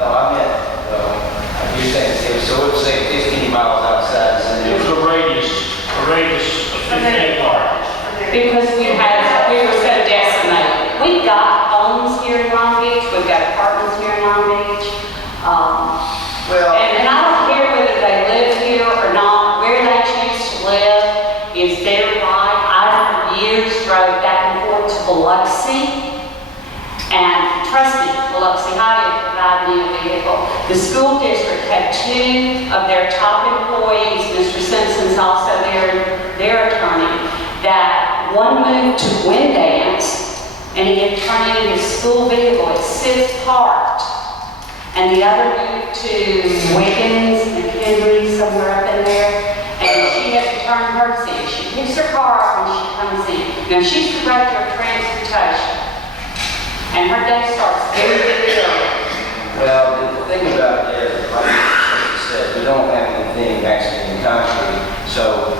No, I meant, you're saying, so it would say 15 miles outside, and It was a radius of 15 miles. Because we were so decimated. We've got homes here in Long Beach, we've got apartments here in Long Beach. well, And I don't care whether they live here or not, where they choose to live is their right. I, for years, drove back and forth to Biloxi. And trust me, Biloxi Highway provided me a vehicle. The school district had two of their top employees, Mr. Simpson's also their attorney, that one moved to Windance and he had turned in his school vehicle. It sits parked. And the other moved to Wiggins and Henry, somewhere up in there. And she has to turn hers in. She picks her car up when she comes in. Now, she's the director of transportation. And her day starts very early. well, the thing about it is, like you said, we don't have anything actually in concrete. So,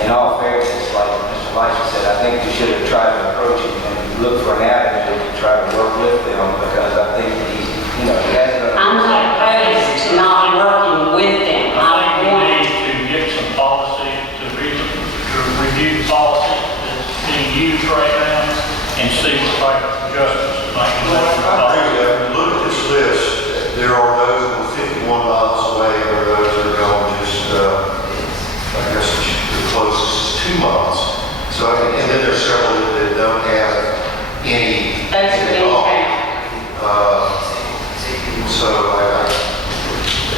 in all fairness, like Mr. Leisha said, I think we should have tried to approach it and look for an avenue to try to work with them, because I think he's, he hasn't. I'm not opposed to not working with them. I think we need to get some policy to review the policy that's being used right now and see what type of adjustments to make. I agree with that. When you look at this list, there are those that are 51 miles away, there are those that are going just, I guess the closest is 2 miles. So, and then there's several that don't have any. Those are at all. in So,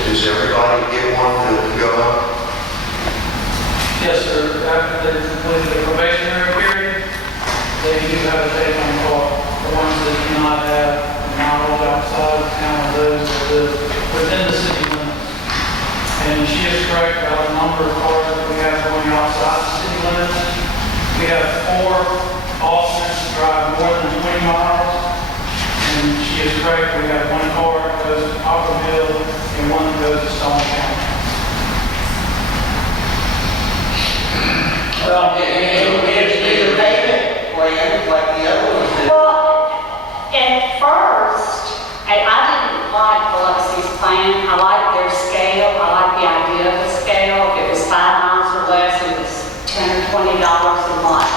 does everybody get one to go up? Yes, sir. After they complete the probationary period, they do have a take-home car. The ones that do not have mileage outside of town are those that live within the city limits. And she is correct about the number of cars that we have going outside the city limits. We have 4 officers that drive more than 20 miles. And she is correct, we have 1 car that goes to Poplarville and 1 that goes to Stone County. Well, it's a payment plan like the other ones do. Well, at first, I didn't like Biloxi's plan. I like their scale. I like the idea of the scale. If it was 5 miles or less, it was $10 or $20 a month.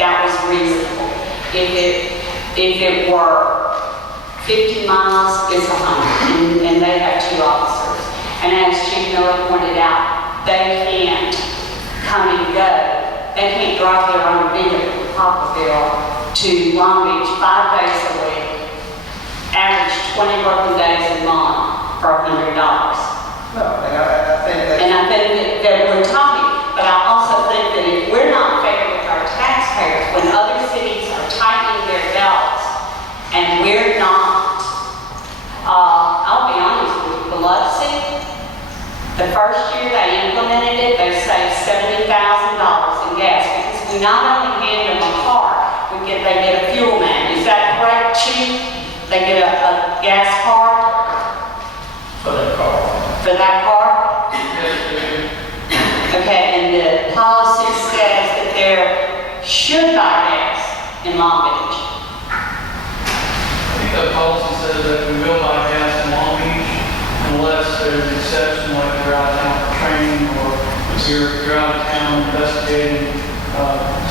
That was reasonable. If it were 50 miles, it's 100, and they have 2 officers. And as Chief Miller pointed out, they can't come and go. They can't drive their own vehicle from Poplarville to Long Beach 5 days a week, average 20 working days a month for $100. No, and I think that. And I think that we're talking, but I also think that if we're not fair with our taxpayers, when other cities are tightening their belts and we're not, I'll be honest with you, Biloxi, the first year they implemented it, they saved $70,000 in gas, because we not only hand them a car, they get a fuel man. Is that correct, Chief? They get a gas card For that car. for that car? Yes, we do. Okay, and the policy says that there should buy gas in Long Beach. I think the policy says that we will buy gas in Long Beach unless there's an exception, like you're out of town for training, or if you're out of town investigating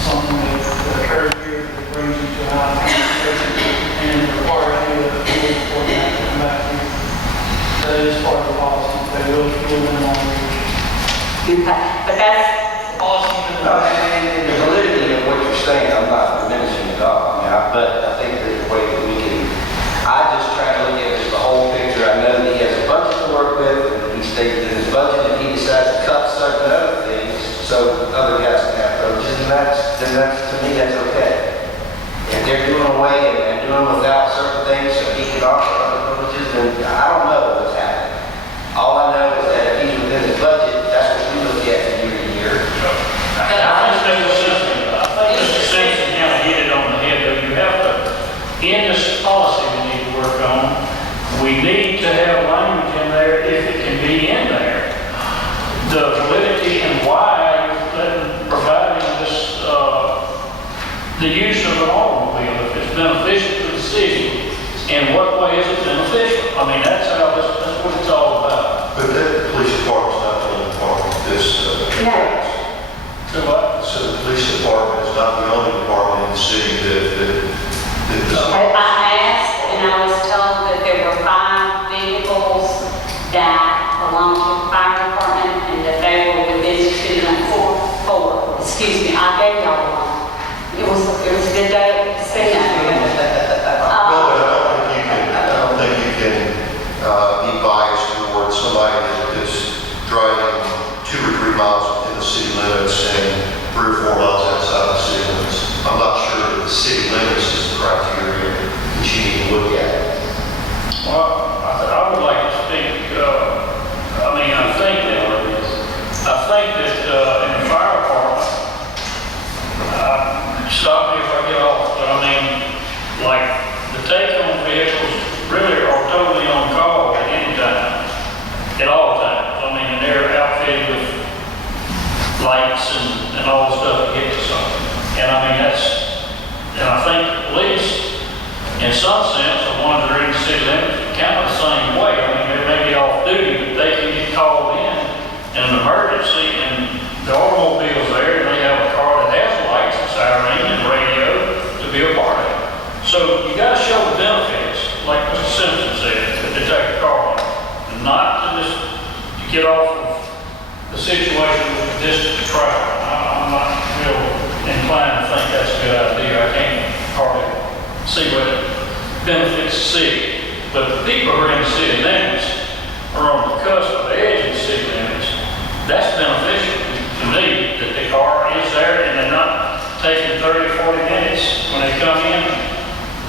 something that occurred here that brings you to an out of town station and require you to fuel before you have to come back here. That is part of the policy. They will fuel in Long Beach. Okay, but that's, Policy. And the validity of what you're saying, I'm not diminishing at all. But I think there's a way that we can, I just try to look at it as the whole picture. I know that he has a budget to work with, and he stated in his budget, and he decides to cut certain other things so other guys can have privileges, and that's, to me, that's okay. If they're doing away and doing without certain things so he can offer other privileges, then I don't know what's happening. All I know is that if he's within his budget, that's what we look at year to year. I think Mr. Simpson kind of hit it on the head, though. You have to, in this policy we need to work on, we need to have language in there, if it can be in there, the validity and why you're providing this, the use of an automobile, if it's beneficial to the city, in what way is it beneficial? I mean, that's how this No. So what? So the police department is not the only department in the city I asked, and I was told that there were 5 vehicles that belonged to the fire department, and that they were within the city limits. Four, excuse me, I gave y'all one. It was a good day to see that. Well, but I don't think you can be biased towards somebody that's driving 2 or 3 miles within the city limits and 3 or 4 miles outside the city limits. I'm not sure that the city limits is the criteria that you need to look at. Well, I would like to speak, I think that in the fire department, stop me if I get off, but I mean, like, the take-home vehicles really are totally on call at any time, at all times. I mean, and they're outfitted with lights and all the stuff that gets us something. And I mean, and I think the police, in some sense, the ones that are in the city limits, kind of the same way. I mean, they may be off duty, but they can get called in an emergency, and the automobile's there, and they have a car that has lights and siren and radio to be a part of it. So you gotta show the benefits, like Mr. Simpson said, to take a car in, and not to just get off of the situation with the distance travel. I'm not real inclined to think that's a good idea. I can't hardly see what it benefits the city. But the people who are in the city limits are on the cusp of the edge of the city limits. That's beneficial to me, that the car is there and they're not taking 30 or 40 minutes when they come in,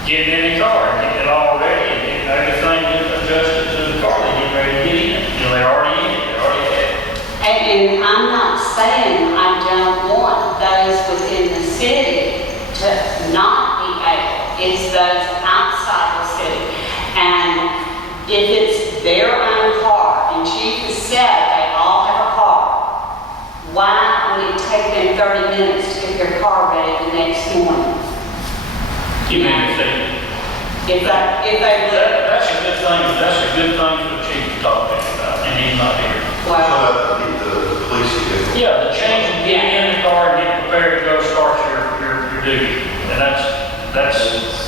getting in the car, and getting it all ready, and getting everything adjusted to the car. They get ready to get in. You know, they're already in it, they're already had it. And I'm not saying I don't want those within the city to not be able. It's those outside the city. And if it's their own car, and Chief has said they all have a car, why would it take them 30 minutes to get their car ready the next morning? You mean if they That's a good thing. That's a good thing for the chief to talk to you about, and he's not here. So that would be the police vehicle. Yeah, the change and get in the car and get prepared to go start your duty, and that's.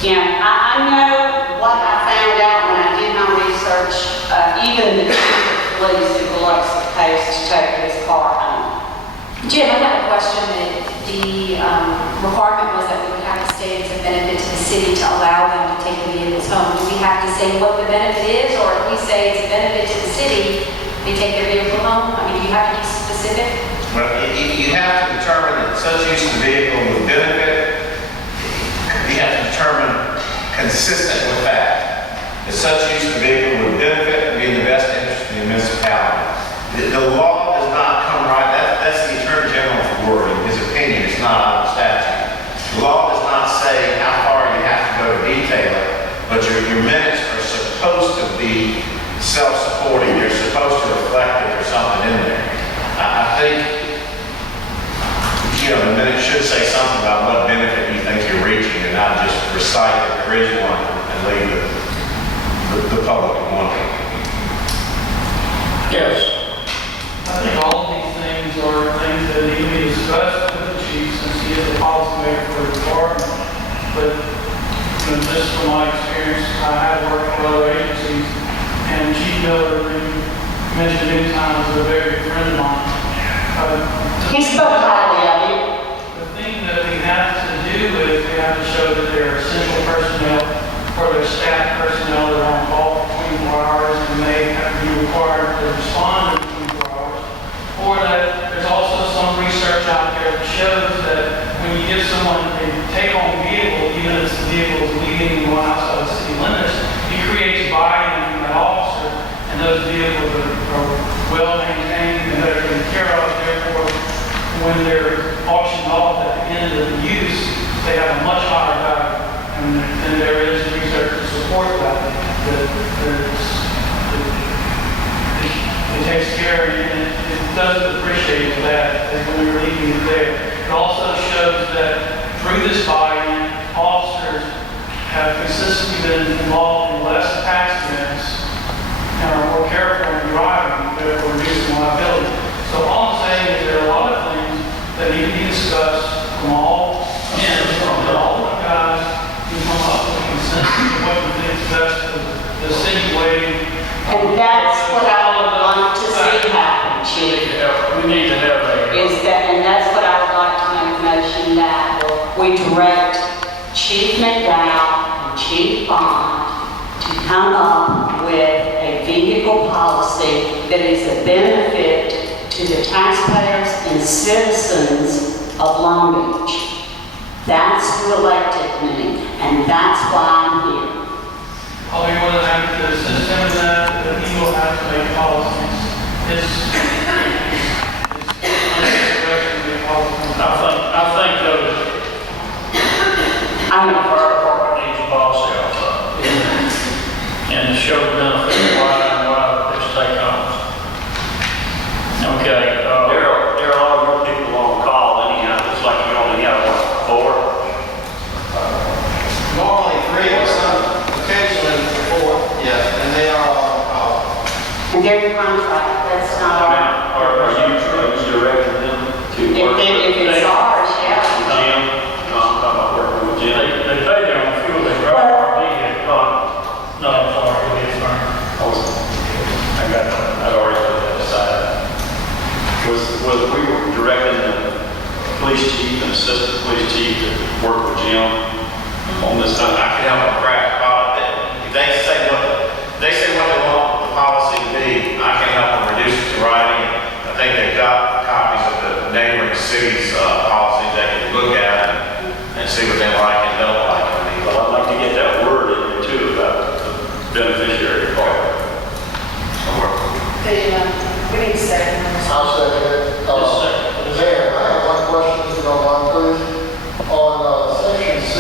Yeah, I know what I found out when I did my research. Even the chief of police in Biloxi pays to take his car home. Jim, I have a question. The requirement was that we would have to state it's a benefit to the city to allow them to take the vehicles home. Do we have to say what the benefit is, or if we say it's a benefit to the city, they take their vehicle home? I mean, do you have to be specific? Well, you have to determine that such use of the vehicle would benefit. You have to determine consistent with that such use of the vehicle would benefit and be in the best interest of the municipality. The law does not come right. That's the Attorney General's wording, his opinion. It's not out of the statute. The law does not say how far you have to go to detail it, but your minutes are supposed to be self-supporting. You're supposed to reflect that there's something in there. I think, the minutes should say something about what benefit you think you're reaching, and not just recite that there is one and leave the public in wonder. Yes. I think all of these things are things that need to be discussed with the chief since he is the policymaker for the department. But, just from my experience, I have worked for other agencies, and Chief Miller, who you mentioned many times, is a very good friend of mine. He spoke highly of you. The thing that we have to do is we have to show that they're essential personnel or their staff personnel that are on call for 24 hours and may have to be required to respond in 24 hours. Or that there's also some research out there that shows that when you give someone a take-home vehicle, even if the vehicle is leaving and going outside the city limits, it creates buy-in from that officer, and those vehicles are well-maintained and that are taken care of. Therefore, when they're auctioned off at the end of the use, they have a much higher value. And there is research to support that. It takes care and it doesn't appreciate that when you're leaving it there. It also shows that through this buy-in, officers have consistently been involved in less accidents and are more careful in driving, therefore reducing liability. So all I'm saying is there are a lot And that's what I would like to see happen, Chief. We need to have a, Is that, and that's what I would like to make a motion that we direct Chief McDowell and Chief Bond to come up with a vehicle policy that is a benefit to the taxpayers and citizens of Long Beach. That's who elected me, and that's why I'm here. I'll be more than happy to assist him in that, but he will have to make policies. His direction to make policies. I think that I'm the fire department needs a policy also. And to show the benefit why this take on. Okay, There are a lot of more people on call anyhow, just like you only have what, 4? Normally 3, but some occasionally 4, yeah, and they are all on call. And their contract, that's not our, Are you directing them to work if with it's ours, yeah. Jim? No, I'm talking about working with Jim. they pay their own fuel, they drive our vehicle. No, I'm sorry, go ahead, sir. I got that. I'd already put that aside. Was we were directing the police chief and assistant police chief to work with Jim on this time? I could help them craft policy. If they say what they want the policy to be, I can help them reduce it to writing. I think they've got copies of the neighboring cities' policies they can look at and see what they like and don't like. I mean, Well, I'd like to get that word in there too about the beneficiary part. We need to say. I'll second it. Mayor, I have one question, if you don't mind, please. On section C,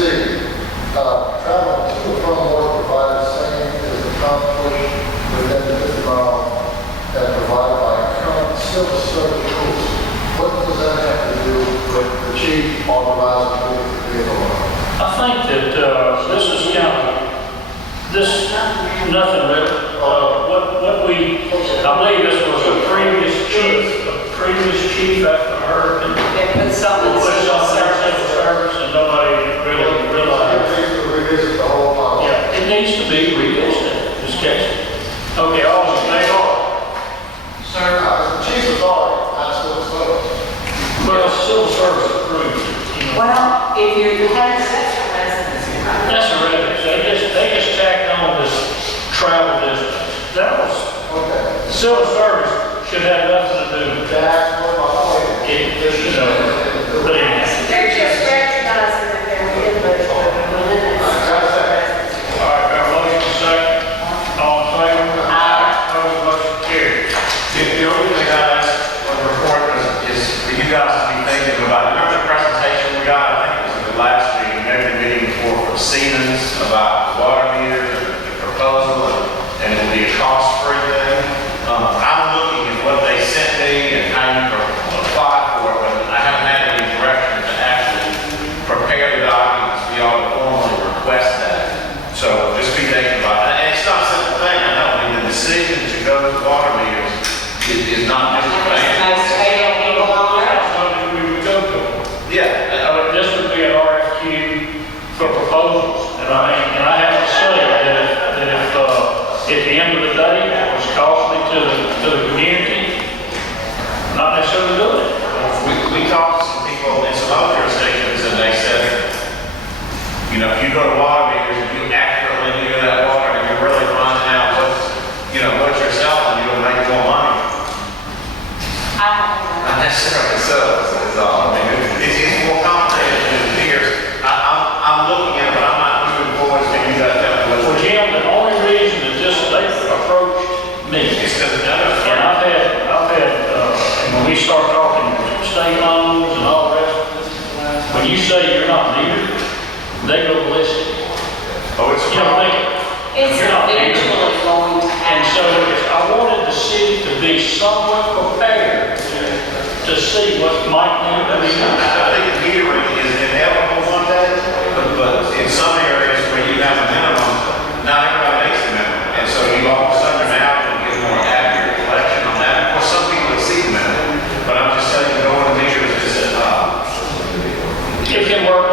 travel to or from work provided same is accomplished within the 50 mile and provided by current civil service rules. What does that have to do with the chief authorizing the vehicle? I think that this is kind of, nothing really. What we, I believe this was a previous chief after the hurricane. They put something. Put it on their civil service and nobody really realized. We need to revisit the whole policy. Yeah, it needs to be revisited, this case. Okay, all in favor? Sir, Chief authority, that's what it's for. Well, civil service approved it, you know. Well, if you had That's a reference, they just tacked on this travel distance. That was, Okay. civil service should have nothing to do with that. That's what my point is. You know, but anyway. They're just recognizing that they're in the All right, got a motion second. All in favor? Aye. Opposed, motion carried. The only thing I asked on the report is for you guys to be thinking about, remember the presentation we got, I think it was the last meeting, maybe the meeting before, from Siemens about the water meter, the proposal, and it will be a cost-free thing. I'm looking at what they sent me and how you apply for it, but I haven't had any direction to actually prepare the documents for y'all to formally request that. So just be thinking about that. And it's not a simple thing, I know. I mean, the decision to go to water meters is not just a thing. most fatal people on earth. That's what we would go to. Yeah, This would be an RFQ for proposals, and I have to say that if, at the end of the day, it was costly to the community, not necessarily do it. we talked to some people in some other jurisdictions and they said, you know, if you go to water meters and you accurately meter that water and you're really finding out what you're selling, you're gonna make more money. Not necessarily so, is all. I mean, it's more complicated than it appears. I'm looking at it, but I'm not moving forward, so you gotta tell me Well, what Jim, the only reason that they approached me, it's because of and I've had, and when we start talking state loans and all that, when you say you're not needed, they go ballistic. Oh, it's You know, It's you're not needed. eventually going to And so happen. I wanted the city to be somewhat prepared to see what might need to be done. I think metering is inevitable one day, but in some areas where you have a minimum, not everybody makes the minimum. And so you all of a sudden now can get more accurate collection on that. Of course, some people exceed the minimum, but I'm just saying going to meters is, It can work